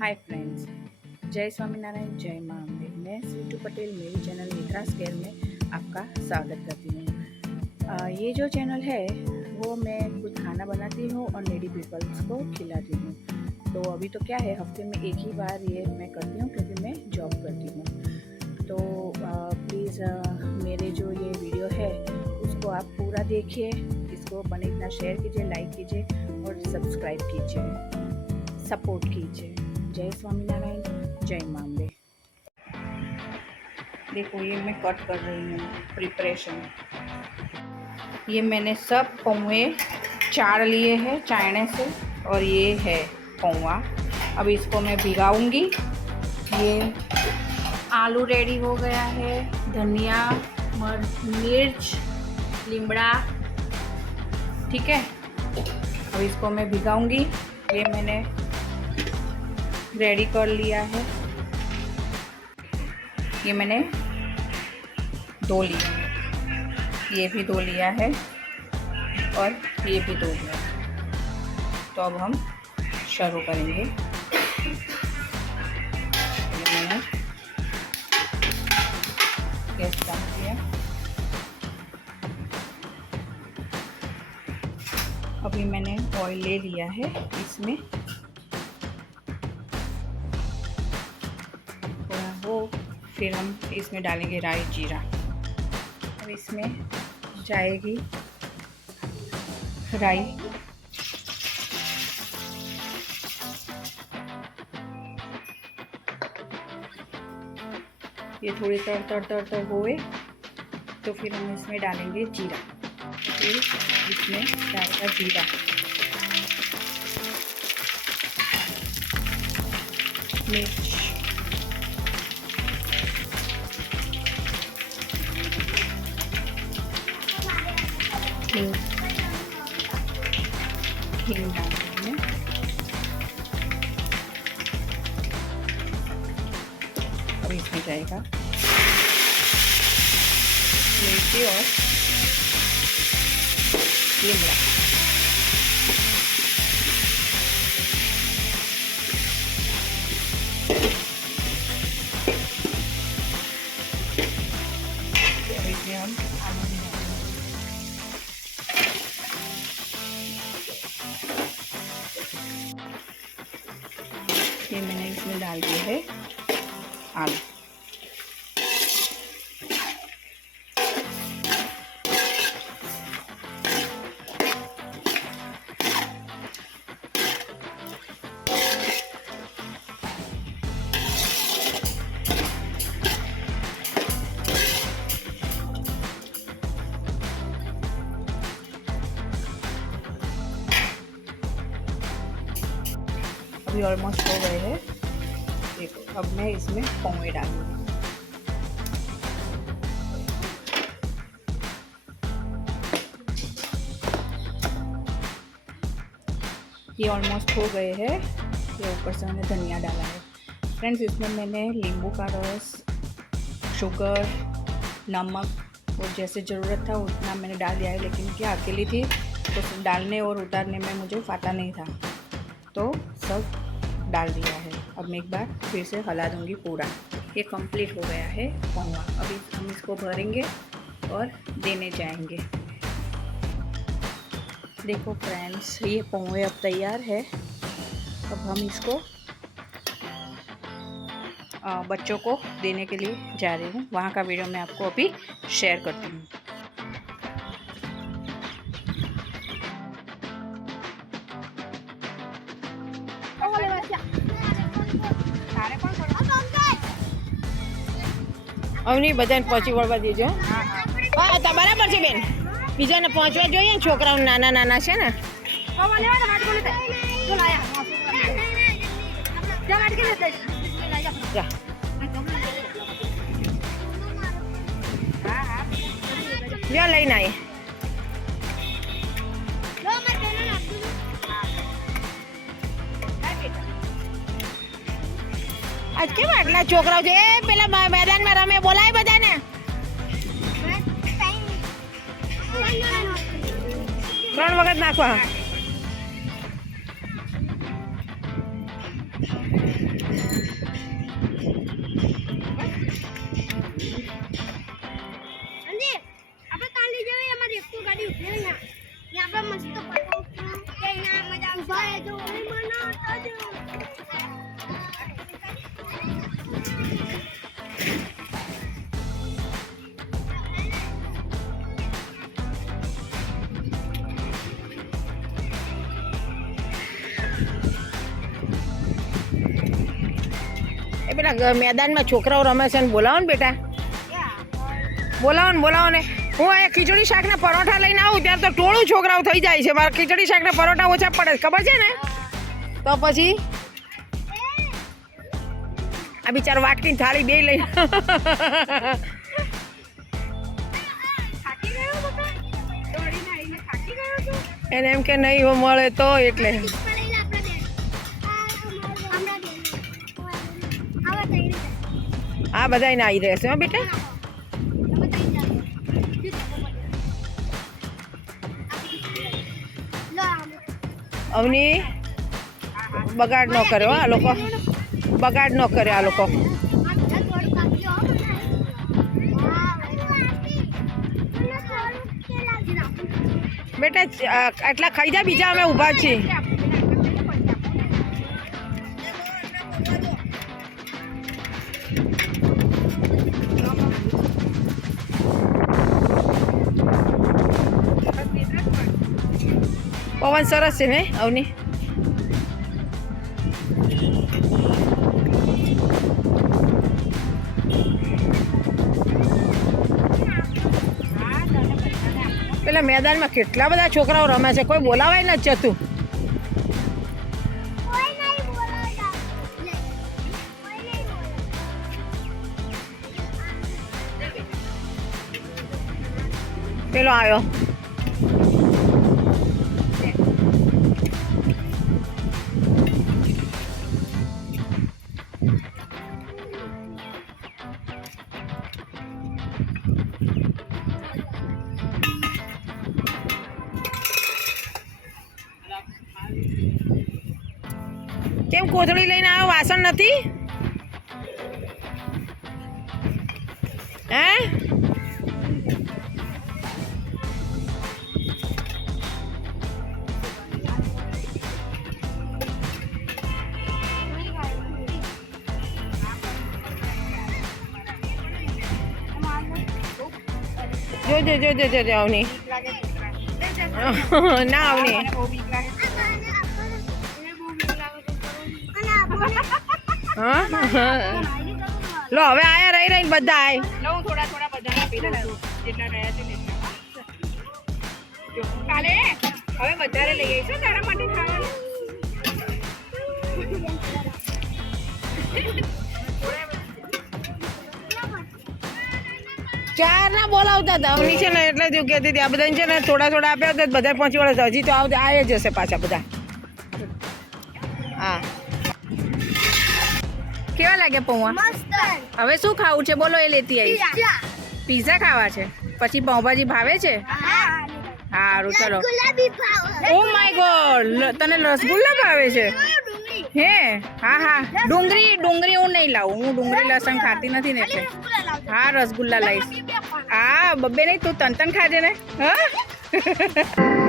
Hi friends, जय स्वामीनारायण, जय माँ अम्बे। मैं स्वीटू पटेल मेरी चैनल मित्रास केयर में आपका स्वागत करती हूँ। ये जो चैनल है वो मैं खुद खाना बनाती हूँ और नेडी पीपल्स को खिलाती हूँ। तो अभी तो क्या है, हफ्ते में एक ही बार ये मैं करती हूँ क्योंकि मैं जॉब करती हूँ। तो प्लीज़ मेरे जो ये वीडियो है उसको आप पूरा देखिए, इसको बने इतना शेयर कीजिए, लाइक कीजिए और सब्सक्राइब कीजिए, सपोर्ट कीजिए। जय स्वामीनारायण, जय माँ अम्बे। देखो ये मैं कट कर रही हूँ प्रिपरेशन। ये मैंने सब पौवे चार लिए हैं चायने से और ये है पौवा। अब इसको मैं भिगाऊंगी। ये आलू रेडी हो गया है, धनिया, मिर्च, लीमड़ा, ठीक है। अब इसको मैं भिगाऊंगी। ये मैंने रेडी कर लिया है। ये मैंने धो लिया है, ये भी धो लिया है और ये भी धो लिया है। तो अब हम शुरू करेंगे। मैंने गैस डाल दिया। अभी मैंने ऑयल ले लिया है, इसमें थोड़ा हो, फिर हम इसमें डालेंगे राई जीरा। अब इसमें जाएगी राई, ये थोड़ी तर हुए तो फिर हम इसमें डालेंगे जीरा। फिर इसमें जाएगा जीरा, मिर्च, हींग डालेंगे। अब इसमें जाएगा मिर्ची और लीमड़ा। अब इसमें हम आलू भी डालेंगे। ये मैंने इसमें डाल दिया है आलू। अभी ऑलमोस्ट हो गए हैं। देखो अब मैं इसमें पौवे डालूंगी। ये ऑलमोस्ट हो गए हैं। ये ऊपर से मैंने धनिया डाला है। फ्रेंड्स, इसमें मैंने नींबू का रस, शुगर, नमक और जैसे ज़रूरत था उतना मैंने डाल दिया है, लेकिन क्या अकेली थी तो डालने और उतारने में मुझे पता नहीं था, तो सब डाल दिया है। अब मैं एक बार फिर से हिला दूंगी पूरा। ये कंप्लीट हो गया है पौवा। अभी हम इसको भरेंगे और देने जाएंगे। देखो फ्रेंड्स, ये पौवे अब तैयार है। अब हम इसको बच्चों को देने के लिए जा रही हूँ। वहाँ का वीडियो मैं आपको अभी शेयर करती हूँ। અવની બધાને પહોંચી વળવા દેજો. હા તો બરાબર છે બેન, બીજાને પહોંચવા જોઈએ ને, છોકરાઓ નાના નાના છે ને. જા લઈને આવી. આજ કેવા આટલા છોકરાઓ છે? પેલા મેદાનમાં રમે, બોલાય બધાને. 3 વખત નાખવા. પેલા મેદાનમાં છોકરાઓ રમે છે ને બોલાવો ને બેટા, બોલાવો ને. હું અહીંયા ખીચડી શાકના પરોઠા લઈને આવું ત્યારે તો ટોળું છોકરાઓ થઈ જાય છે. મારા ખીચડી શાકના પરોઠા ઓછા પડે છે, ખબર છે ને? તો પછી આ બિચારો વાટકી થાળી બે લઈ એને એમ કે નહીં મળે તો એટલે આ બધા એને આવી રહેશે. હો બેટા, અવની બગાડ ન કર્યો આ લોકો, બગાડ ન કરે આ લોકો. બેટા આટલા ખાઈ જા, બીજા અમે ઊભા છીએ. પવન સરસ છે ને અવની? પેલા મેદાનમાં કેટલા બધા છોકરાઓ રમે છે, કોઈ બોલાવાય નથી જતું. પેલો આવ્યો. કેમ કોથળી લઈને આવ્યો? વાસણ નથી? હે? જો અવની ના અવની લો હવે આયા રહી રહીને બધા આય થોડા બધા જેટલા રહ્યા છે કાલે હવે વધારે લઈ આવીશું તારા માટે ખાવાનું. ચાર ના બોલાવતા હતા અમની છે ને, એટલે જ કહેતી હતી આ બધાને છે ને થોડા આપ્યા હતા, બધા પહોંચી વળે. હજી તો આવે જશે પાછા બધા. હા, કેવા લાગે પૌવા? હવે શું ખાવું છે બોલો, એ લેતી આવી. પીઝા ખાવા છે, પછી પાઉંભાજી ભાવે છે? સારું ચલો. ઓ માય ગોડ, તને રસગુલ્લા ભાવે છે? હે? હા ડુંગળી હું નહીં લાવું, હું ડુંગળી લસણ ખાતી નથી ને એટલે. હા રસગુલ્લા લઈશ. હા બબ્બે નહીં, તું તન ખાજે ને. હા